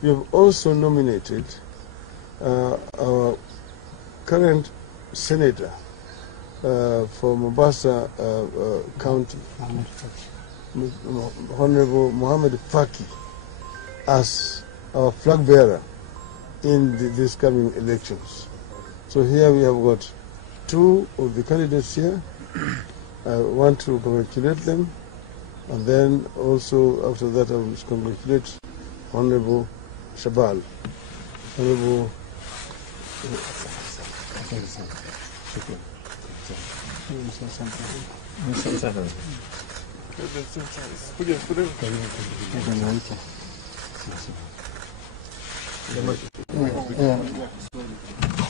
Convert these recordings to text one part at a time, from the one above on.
We have also nominated our current senator for Mombasa County, Honorable Mohammed Faki, as our flag bearer in these coming elections. So here we have got two of the candidates here. I want to congratulate them, and then also after that I will congratulate Honorable Shabal. Honorable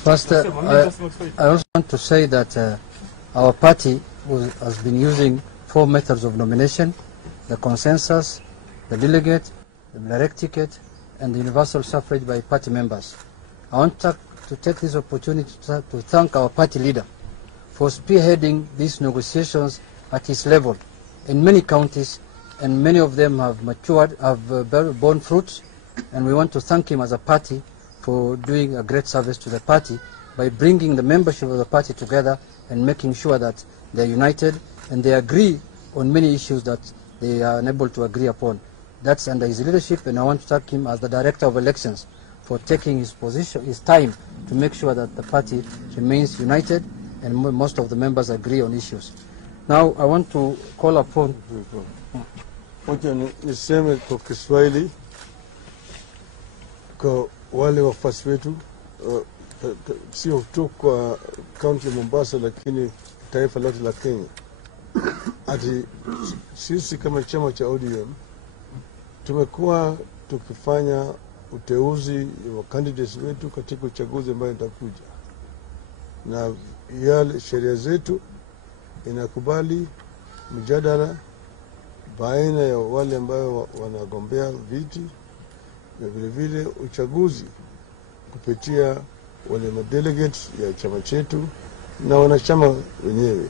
First, I also want to say that our party has been using 4 methods of nomination: the consensus, the delegate, the direct ticket, and the universal suffrage by party members. I want to take this opportunity to thank our party leader for spearheading these negotiations at his level in many counties, and many of them have matured, have borne fruits, and we want to thank him as a party for doing a great service to the party by bringing the membership of the party together and making sure that they are united and they agree on many issues that they are unable to agree upon. That's under his leadership, and I want to thank him as the Director of Elections for taking his time to make sure that the party remains united and most of the members agree on issues. Now I want to call upon... Wacha niseme kwa Kiswahili kwa wale wafuasi wetu, sio tu kwa kaunti ya Mombasa lakini taifa lote la Kenya. Ati sisi kama chama cha ODM tumekuwa tukifanya uteuzi wa candidates wetu katika uchaguzi ambao utakuja, na yale sheria zetu inakubali mjadala baina ya wale ambao wanagombea viti na vile vile uchaguzi kupitia wale delegates ya chama chetu na wanachama wenyewe.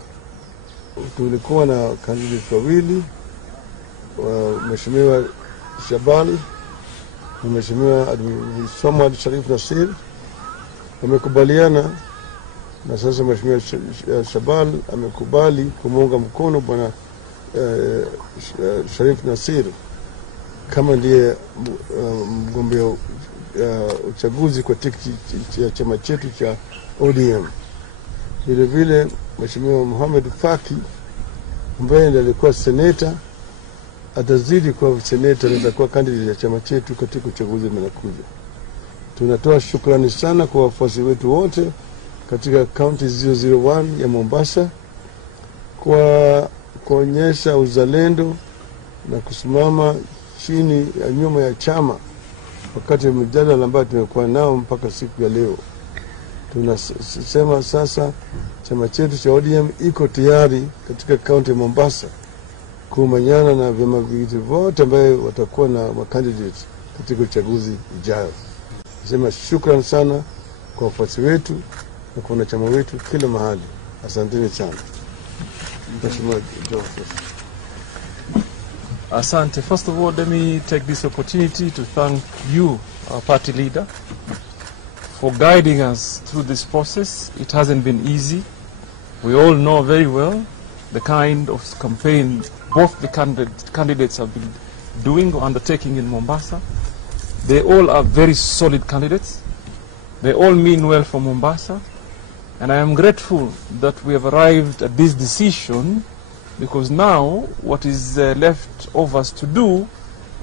Tulikuwa na candidates wawili, Mheshimiwa Shabal na Mheshimiwa Abdulswamad Shariff Nassir, wamekubaliana, na sasa Mheshimiwa Shabal amekubali kumuunga mkono bwana Shariff Nassir kama ndiye mgombea uchaguzi kwa tikiti ya chama chetu cha ODM. Vile vile Mheshimiwa Mohammed Faki ambaye ndiye alikuwa senator atazidi kwa senator, atakuwa candidate ya chama chetu katika uchaguzi unaokuja. Tunatoa shukrani sana kwa wafuasi wetu wote katika county 001 ya Mombasa kwa kuonyesha uzalendo na kusimama chini ya nyuma ya chama wakati mjadala ambao tumekuwa nao mpaka siku ya leo. Tunasema sasa chama chetu cha ODM iko tayari katika kaunti ya Mombasa kumanyana na vyama vyote ambao watakuwa na makandidates katika uchaguzi ujao. Nasema shukrani sana kwa wafuasi wetu na kwa wanachama wetu kila mahali. Asanteni sana. Asante. First of all, let me take this opportunity to thank you, our party leader, for guiding us through this process. It hasn't been easy. We all know very well the kind of campaign both the candidates have been doing or undertaking in Mombasa. They all are very solid candidates. They all mean well for Mombasa. And I am grateful that we have arrived at this decision, because now what is left of us to do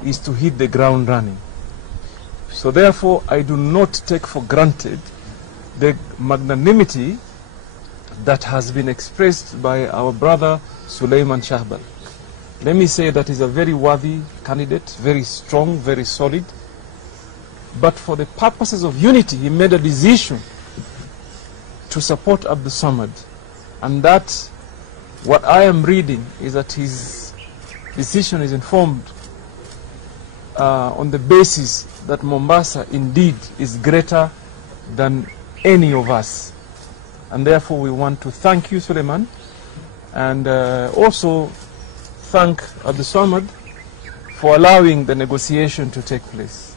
is to hit the ground running. So therefore, I do not take for granted the magnanimity that has been expressed by our brother Suleiman Shahbal. Let me say that he's a very worthy candidate, very strong, very solid. But for the purposes of unity, he made a decision to support Abdulswamad. And that, what I am reading, is that his decision is informed on the basis that Mombasa indeed is greater than any of us. And therefore we want to thank you, Suleiman, and also thank Abdulswamad for allowing the negotiation to take place.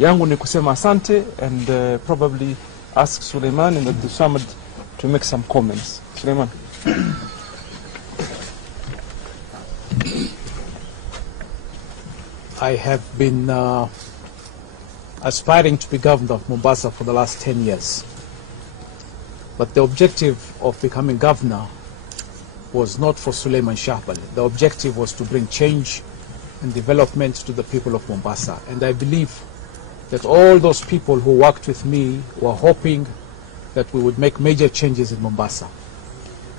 yangu ni kusema asante and probably ask Suleiman and Abdulswamad to make some comments. Suleiman. I have been aspiring to be governor of Mombasa for the last 10 years. But the objective of becoming governor was not for Suleiman Shahbal. The objective was to bring change and development to the people of Mombasa. And I believe that all those people who worked with me were hoping that we would make major changes in Mombasa.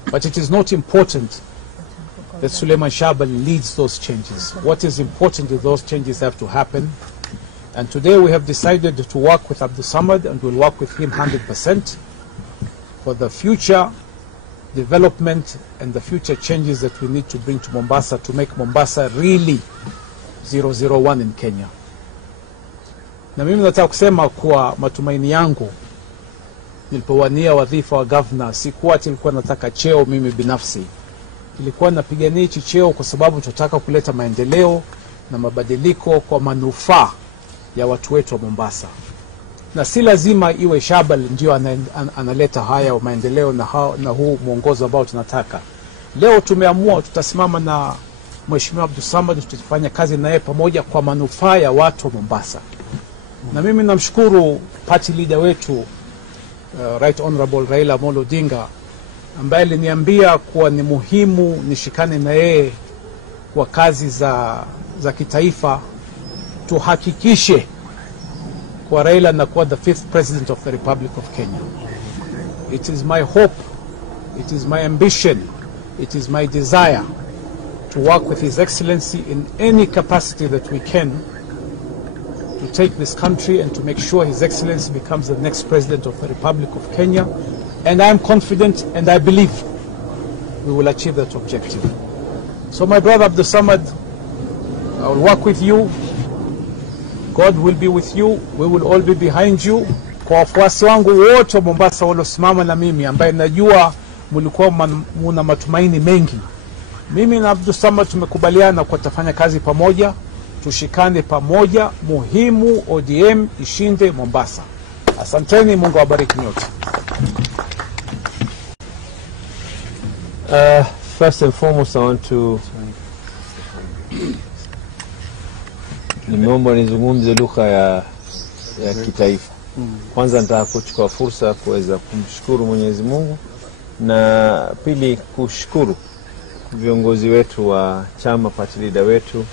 But it is not important that Suleiman Shahbal leads those changes. What is important is those changes have to happen. And today we have decided to work with Abdulswamad, and we'll work with him 100% for the future development and the future changes that we need to bring to Mombasa to make Mombasa really 001 in Kenya. Na mimi nataka kusema kwa matumaini yangu nilipowania wadhifa wa governor, sikuwa nilikuwa nataka cheo mimi binafsi. Nilikuwa napigania hichi cheo kwa sababu tunataka kuleta maendeleo na mabadiliko kwa manufaa ya watu wetu wa Mombasa. Na si lazima iwe Shahbal ndio analeta haya maendeleo na huu mwongozo ambao tunataka. Leo tumeamua tutasimama na Mheshimiwa Abdulswamad, tutafanya kazi naye pamoja kwa manufaa ya watu wa Mombasa. Na mimi namshukuru party leader wetu Right Honorable Raila Odinga ambaye aliniambia kuwa ni muhimu nishikane na yeye kwa kazi za kitaifa, tuhakikishe kwa Raila na kuwa the 5th President of the Republic of Kenya. It is my hope, it is my ambition, it is my desire to work with His Excellency in any capacity that we can to take this country and to make sure His Excellency becomes the next President of the Republic of Kenya. And I am confident and I believe we will achieve that objective. So my brother Abdulswamad, I will work with you. God will be with you. We will all be behind you. Kwa wafuasi wangu wote wa Mombasa waliosimama na mimi, ambaye najua mlikuwa muna matumaini mengi, mimi na Abdulswamad tumekubaliana kwa tafanya kazi pamoja, tushikane pamoja, muhimu ODM ishinde Mombasa. Asanteni, Mungu awabariki nyote. First and foremost, I want to nimeomba nizungumze lugha ya kitaifa. Kwanza nataka kuchukua fursa kuweza kumshukuru Mwenyezi Mungu, na pili kushukuru viongozi wetu wa chama, party leader wetu,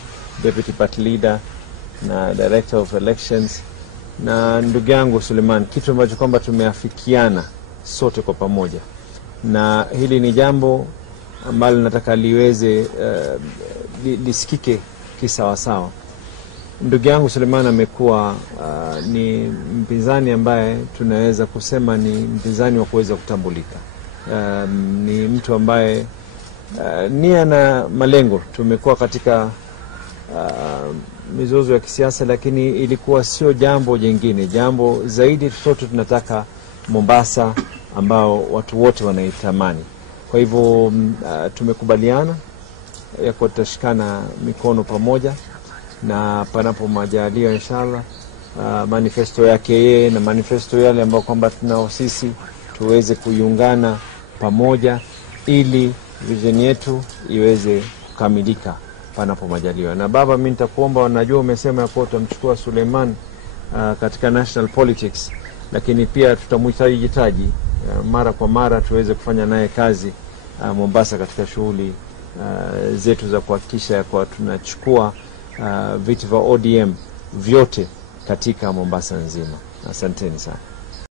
deputy party leader na director of elections na ndugu yangu Suleiman, kitu ambacho kwamba tumeafikiana sote kwa pamoja, na hili ni jambo ambalo nataka liweze lisikike kisawasawa. Ndugu yangu Suleiman amekuwa ni mpinzani ambaye tunaweza kusema ni mpinzani wa kuweza kutambulika. Ni mtu ambaye nia na malengo. Tumekuwa katika mizozo ya kisiasa, lakini ilikuwa sio jambo jingine. Jambo zaidi sote tunataka Mombasa ambao watu wote wanaitamani. Kwa hivyo tumekubaliana ya kutashikana mikono pamoja, na panapo majaliwa inshallah manifesto yake yeye na manifesto yale ambao kwamba tunao sisi tuweze kuungana pamoja ili vision yetu iweze kukamilika panapo majaliwa. Na baba, mimi nitakuomba, wanajua umesema ya kuwa utamchukua Suleiman katika national politics, lakini pia tutamhitaji mara kwa mara tuweze kufanya naye kazi Mombasa katika shughuli zetu za kuhakikisha ya kuwa tunachukua viti vya ODM vyote katika Mombasa nzima. Asanteni sana.